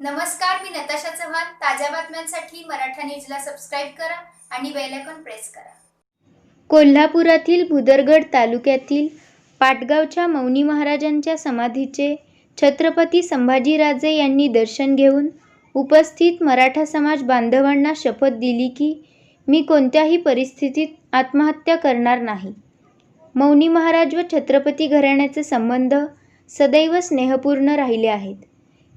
नमस्कार, मी नताशा चव्हाण. ताज्या बातम्यांसाठी मराठा न्यूजला सबस्क्राईब करा आणि बेल आयकॉन प्रेस करा. कोल्हापुरातील भुदरगड तालुक्यातील पाटगावच्या मौनी महाराजांच्या समाधीचे छत्रपती संभाजीराजे यांनी दर्शन घेऊन उपस्थित मराठा समाज बांधवांना शपथ दिली की मी कोणत्याही परिस्थितीत आत्महत्या करणार नाही. मौनी महाराज व छत्रपती घराण्याचे संबंध सदैव स्नेहपूर्ण राहिले आहेत.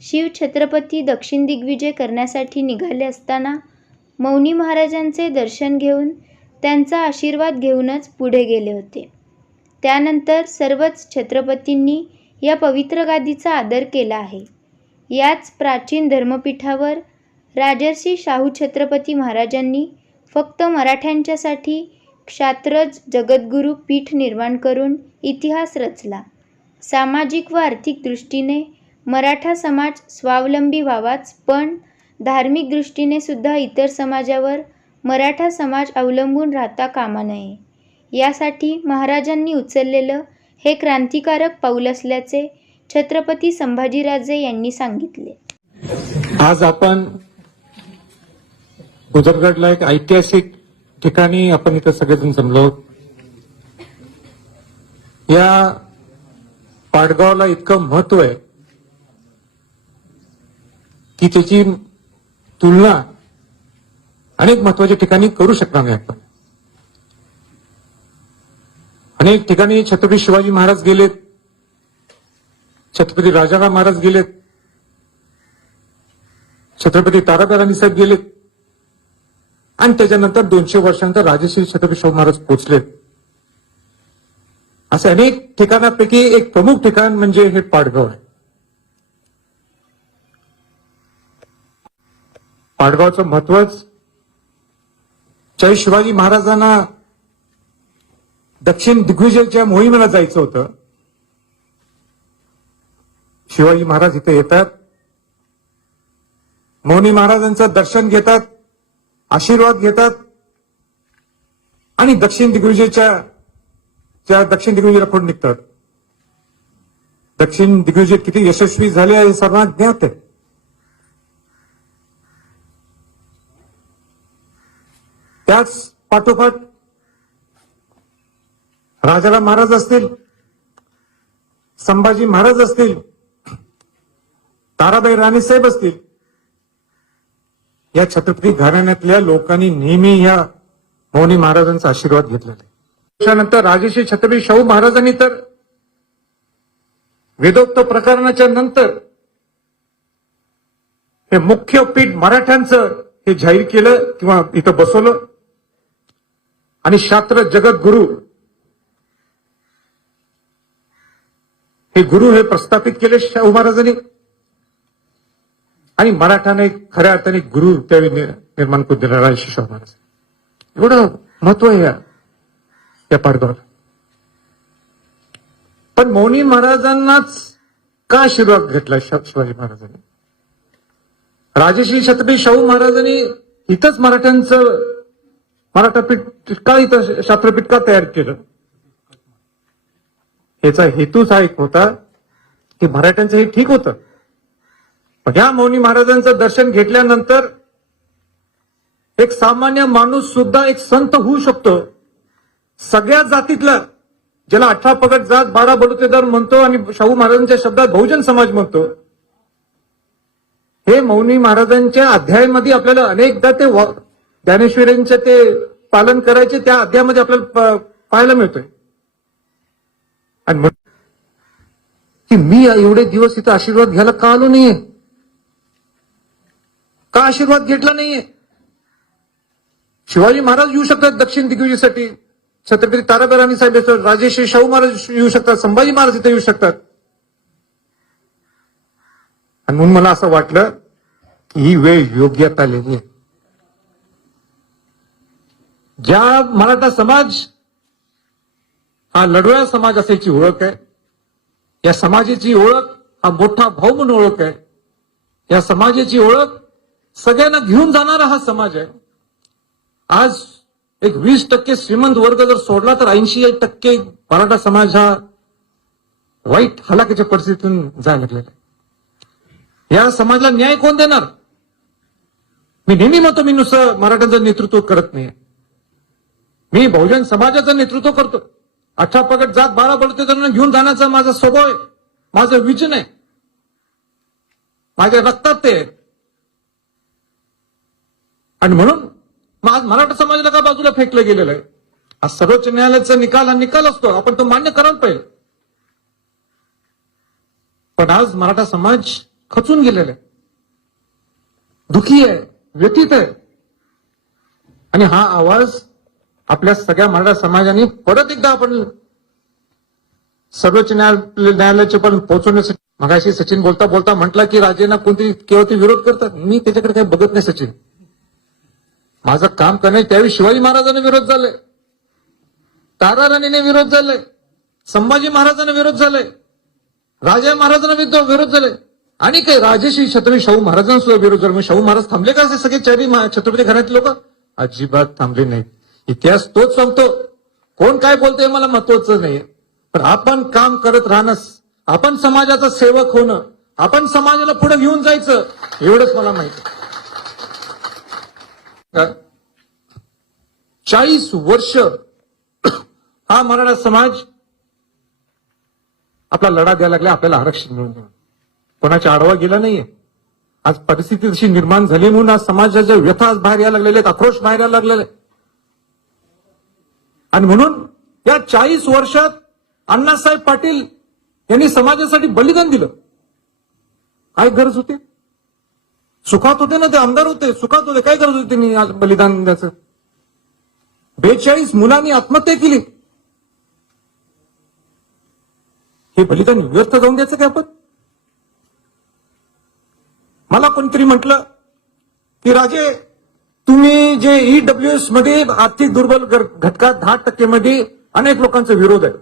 शिव छत्रपती दक्षिण दिग्विजय करण्यासाठी निघाले असताना मौनी महाराजांचे दर्शन घेऊन त्यांचा आशीर्वाद घेऊनच पुढे गेले होते. त्यानंतर सर्वच छत्रपतींनी या पवित्र गादीचा आदर केला आहे. याच प्राचीन धर्मपीठावर राजर्षी शाहू छत्रपती महाराजांनी फक्त मराठ्यांच्यासाठी क्षात्रज जगद्गुरू पीठ निर्माण करून इतिहास रचला. सामाजिक व आर्थिक दृष्टीने मराठा समाज स्वावलंबी व्हावाच, पण धार्मिक दृष्टीने सुद्धा इतर समाजावर मराठा समाज अवलंबून राहता कामा नये. यासाठी महाराजांनी उचललेलं हे क्रांतिकारक पाऊल असल्याचे छत्रपती संभाजीराजे यांनी सांगितले. आज आपण भुदरगडला एक ऐतिहासिक ठिकाणी आपण इथं सगळेजण जमलो. या पाटगावला इतकं महत्व आहे की त्याची तुलना अनेक महत्वाच्या ठिकाणी करू शकणार नाही आपण. अनेक ठिकाणी छत्रपती शिवाजी महाराज गेलेत, छत्रपती राजाराम महाराज गेलेत, छत्रपती ताराबाई राणी साहेब गेलेत आणि त्याच्यानंतर 200 वर्षांनंतर राजश्री छत्रपती शाहू महाराज पोहोचलेत. असे अनेक ठिकाणापैकी एक प्रमुख ठिकाण म्हणजे हे पाटगाव आहे. पाटगावचं महत्वच ज्यावेळी शिवाजी महाराजांना दक्षिण दिग्विजयच्या मोहिमेला जायचं होतं, शिवाजी महाराज इथे येतात, मौनी महाराजांचं दर्शन घेतात, आशीर्वाद घेतात आणि दक्षिण दिग्विजयाला पुढे निघतात. दक्षिण दिग्विजय किती यशस्वी झाले हे सर्वांना ज्ञात आहे. त्याच पाठोपाठ राजाराम महाराज असतील, संभाजी महाराज असतील, ताराबाई राणी साहेब असतील, या छत्रपती घराण्यातल्या लोकांनी नेहमी या मौनी महाराजांचा आशीर्वाद घेतलेला आहे. त्यानंतर राजश्री छत्रपती शाहू महाराजांनी तर वेदोक्त प्रकरणाच्या नंतर हे मुख्य पीठ मराठ्यांचं हे जाहीर केलं किंवा इथं बसवलं आणि शास्त्र जगद्गुरू हे प्रस्थापित केले शाहू महाराजांनी आणि मराठाने खऱ्या अर्थाने गुरु त्यावेळी निर्माण करून दिला राजश्री शाहू महाराज. एवढं महत्व आहे या पाटगावाला. पण मौनी महाराजांनाच का आशीर्वाद घेतला शिवाजी महाराजांनी? राजश्री छत्रपती शाहू महाराजांनी इथंच मराठापीठ का इथं शास्त्रपीठ का तयार केलं? याचा हेतूच हा एक होता की मराठ्यांचं हे ठीक होतं, पण या मौनी महाराजांचं दर्शन घेतल्यानंतर एक सामान्य माणूस सुद्धा एक संत होऊ शकतो. सगळ्या जातीतला, ज्याला 18 पगड जात 12 बलुतेदार म्हणतो आणि शाहू महाराजांच्या शब्दात बहुजन समाज म्हणतो, हे मौनी महाराजांच्या अध्यायामध्ये आपल्याला अनेकदा ते ज्ञानेश्वरींचे ते पालन करायचे त्या अध्यायामध्ये आपल्याला पाहायला मिळतोय. आणि की मी एवढे दिवस इथं आशीर्वाद घ्यायला का आलो नाहीये, का आशीर्वाद घेतला नाहीये? शिवाजी महाराज येऊ शकतात दक्षिण दिग्विजयसाठी, छत्रपती ताराबाई राणी साहेब, राजश्री शाहू महाराज येऊ शकतात, संभाजी महाराज इथे येऊ शकतात. आणि म्हणून मला असं वाटलं की ही वेळ योग्यता आलेली आहे. ज्या मराठा समाज हा लढवया समाज असायची ओळख आहे, या समाजाची ओळख हा मोठा भाऊ म्हणून ओळख आहे, या समाजाची ओळख सगळ्यांना घेऊन जाणारा हा समाज आहे. आज एक 20% श्रीमंत वर्ग जर सोडला तर 80% मराठा समाज हा वाईट हलाखीच्या परिस्थितीतून जायला लागलेला आहे. या समाजाला न्याय कोण देणार? मी नेहमी म्हणतो मी नुसतं मराठ्यांचं नेतृत्व करत नाही, मी बहुजन समाजाचं नेतृत्व करतो. 18 पगड जात 12 बलुतेदारांना घेऊन जाण्याचा माझा स्वभाव आहे, माझं विजन आहे, माझ्या रक्तात ते आहे. आणि म्हणून आज मराठा समाजाला का बाजूला फेकलं गेलेलं आहे? आज सर्वोच्च न्यायालयाचा निकाल हा निकाल असतो, आपण तो मान्य करायला पाहिजे. पण आज मराठा समाज खचून गेलेला आहे, दुखी आहे, व्यथित आहे. आणि हा आवाज आपल्या सगळ्या मराठा समाजाने परत एकदा आपण सर्वोच्च न्यायालयाचे पण पोहोचवण्यासाठी. मगाशी सचिन बोलता बोलता म्हटला की राजेंना कोणती केव्हा ते विरोध करतात. मी त्याच्याकडे काही बघत नाही सचिन. माझं काम करणे त्यावेळी शिवाजी महाराजांना विरोध झालाय, तारा राणीने विरोध झालाय, संभाजी महाराजांना विरोध झालाय, राजा महाराजांना विरोध झाले, आणि काही राजेश्री छत्रपती शाहू महाराजांना सुद्धा विरोध झाला. शाहू महाराज थांबले का असे सगळे चारी छत्रपती घरातले लोक? अजिबात थांबले नाहीत. इतिहास तोच सांगतो, कोण काय बोलतोय मला महत्वाचं नाही, पण आपण काम करत राहणं, आपण समाजाचा सेवक होणं, आपण समाजाला पुढे घेऊन जायचं, एवढंच मला माहिती. 40 वर्ष हा मराठा समाज आपला लढा द्यायला लागला, आपल्याला आरक्षण मिळून देणं. कोणाच्या आडवा गेला नाहीये. आज परिस्थिती तशी निर्माण झाली म्हणून आज समाजाच्या व्यथा बाहेर यायला लागलेले आहेत, आक्रोश बाहेर यायला लागलेले. आणि म्हणून या 40 वर्षात अण्णासाहेब पाटील यांनी समाजासाठी बलिदान दिलं. काय गरज होती? सुखात होते ना ते, आमदार होते, सुखात होते, काय गरज होती त्यांनी आज बलिदान द्यायचं? 42 मुलांनी आत्महत्या केली. हे बलिदान व्यर्थ जाऊन द्यायचं काय आपण? मला कोणतरी म्हटलं की राजे, तुम्ही जे ईडब्ल्यूएस मध्ये आर्थिक दुर्बल घटकात 10% मध्ये अनेक लोकांचा विरोध आहे.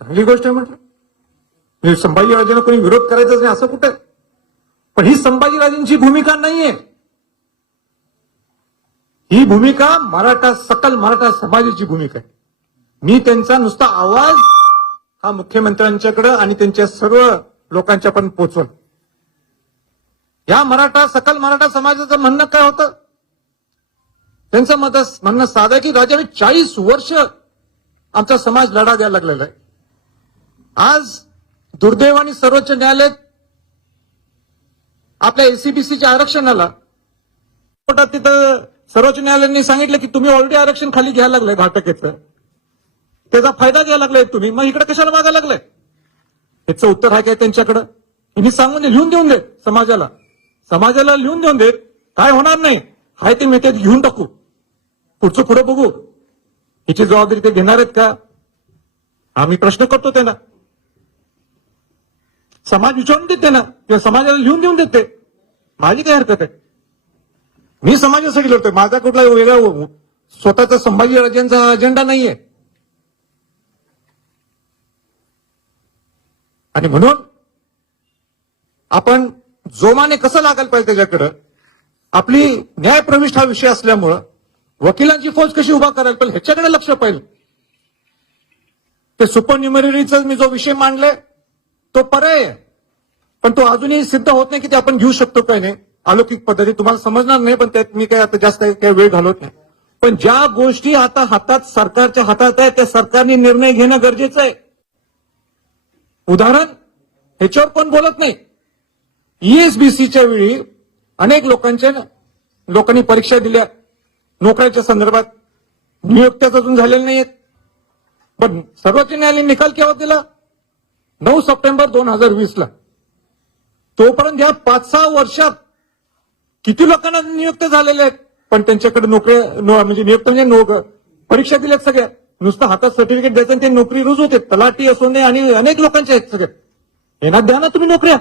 चांगली गोष्ट आहे म्हटलं. संभाजीराजांना कोणी विरोध करायचाच नाही असं कुठे? पण ही संभाजीराजांची भूमिका नाहीये. ही भूमिका सकल मराठा समाजाची भूमिका आहे. मी त्यांचा नुसता आवाज हा मुख्यमंत्र्यांच्याकडे आणि त्यांच्या सर्व लोकांच्या पण पोहोचवण. या सकल मराठा समाजाचं म्हणणं काय होतं? त्यांचं म्हणणं साधं की राजा 40 वर्ष आमचा समाज लढा द्यायला लागलेला आहे. आज दुर्दैवाने सर्वोच्च न्यायालयात आपल्या एससीबीसीच्या आरक्षणाला तिथं सर्वोच्च न्यायालयाने सांगितलं की तुम्ही ऑलरेडी आरक्षण खाली घ्यायला लागलंय 10%चं, त्याचा फायदा घ्यायला लागलाय तुम्ही, मग इकडे कशाला मागायला लागलाय? याचं उत्तर आहे काय त्यांच्याकडं? यांनी सांगून लिहून देऊन देत समाजाला लिहून देऊन देत. काय होणार नाही, हाय ते मी ते घेऊन टाकू, पुढचं पुढे बघू. याची जबाबदारी ते घेणार आहेत का? आम्ही प्रश्न करतो त्यांना. समाज विचारून देते ना, किंवा समाजाला लिहून देऊन देते. माझी काय हरकत आहे? मी समाजासाठी लढतोय. माझा कुठला वेगळा स्वतःचा संभाजी राजांचा अजेंडा नाहीये. आणि म्हणून आपण जोमाने कसं लागायला पाहिजे त्याच्याकडं. आपली न्यायप्रविष्ट हा विषय असल्यामुळं वकिलांची फौज कशी उभा करायला पाहिजे ह्याच्याकडे लक्ष पाहिजे. ते सुपरन्युमरीचा मी जो विषय मांडलाय तो पर्याय आहे, पण तो अजूनही सिद्ध होत नाही की ते आपण घेऊ शकतो काय नाही. अलौकिक पद्धती तुम्हाला समजणार नाही, पण त्यात मी काय आता जास्त काही वेळ घालवत नाही. पण ज्या गोष्टी आता हातात सरकारच्या हातात आहे त्या सरकारने निर्णय घेणं गरजेचं आहे. उदाहरण ह्याच्यावर पण बोलत नाही. ईएसबीसीच्या वेळी अनेक लोकांनी परीक्षा दिल्या नोकऱ्याच्या संदर्भात, नियुक्त्याच अजून झालेल्या नाहीयेत. पण सर्वोच्च न्यायालयाने निकाल केव्हा दिला? 9 सप्टेंबर 2020 तोपर्यंत या 5-6 वर्षात किती लोकांना नियुक्त झालेले आहेत, पण त्यांच्याकडे नोकऱ्या म्हणजे नियुक्त म्हणजे परीक्षा दिल्यात सगळ्या. नुसतं हातात सर्टिफिकेट द्यायचं आणि ते नोकरी रुजू होते. तलाठी असू नये आणि अनेक लोकांच्या आहेत सगळ्या. यांना द्या ना तुम्ही नोकऱ्या.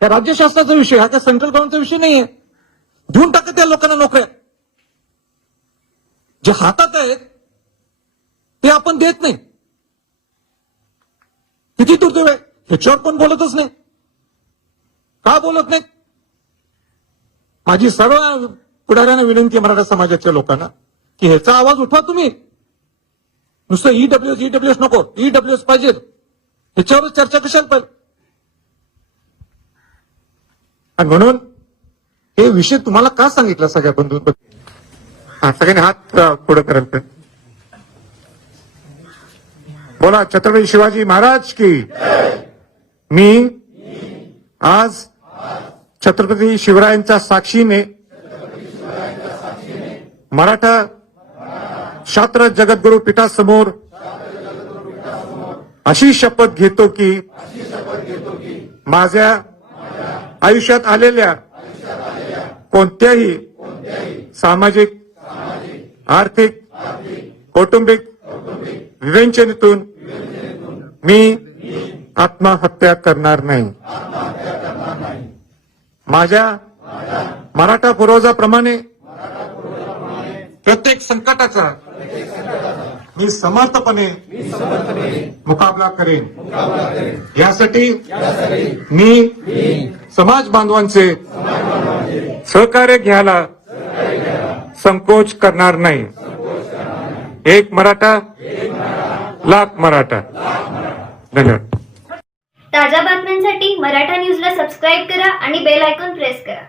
या राज्य शासनाचा विषय, हा काय सेंट्रल गव्हर्नमेंटचा विषय नाहीये. देऊन टाका त्या लोकांना नोकऱ्या. जे हातात आहेत ते आपण देत नाही. किती दुर्दैव आहे. ह्याच्यावर पण बोलतच नाही. का बोलत नाही? माझी सर्व पुढाऱ्यांना विनंती आहे, मराठा समाजाच्या लोकांना, की ह्याचा आवाज उठवा तुम्ही. नुसतं ईडब्ल्यूएस नको, ईडब्ल्यूएस पाहिजे. ह्याच्यावर चर्चा कशाला पाहिजे? आणि म्हणून हे विषय तुम्हाला का सांगितलं सगळ्या बंधू सगळ्यांनी हात पुढे करायला बोला छत्रपती शिवाजी महाराज की मी आज छत्रपती शिवरायांच्या साक्षीने मराठा शास्त्र जगद्गुरु पीठासमोर अशी शपथ घेतो की माझ्या आयुष्यात आलेल्या कोणत्याही सामाजिक आर्थिक कौटुंबिक विवेचनेतून मी आत्महत्या करणार नाही. माझ्या मराठा पूर्वजाप्रमाणे प्रत्येक संकटाचा मी समर्थपणे मुकाबला करेन. यासाठी मी समाज बांधवांचे सहकार्य घ्यायला संकोच करणार नाही. एक मराठा लाख मराठा. धन्यवाद. ताज्या बातम्यांसाठी मराठा न्यूजला सबस्क्राईब करा आणि बेल आयकॉन प्रेस करा.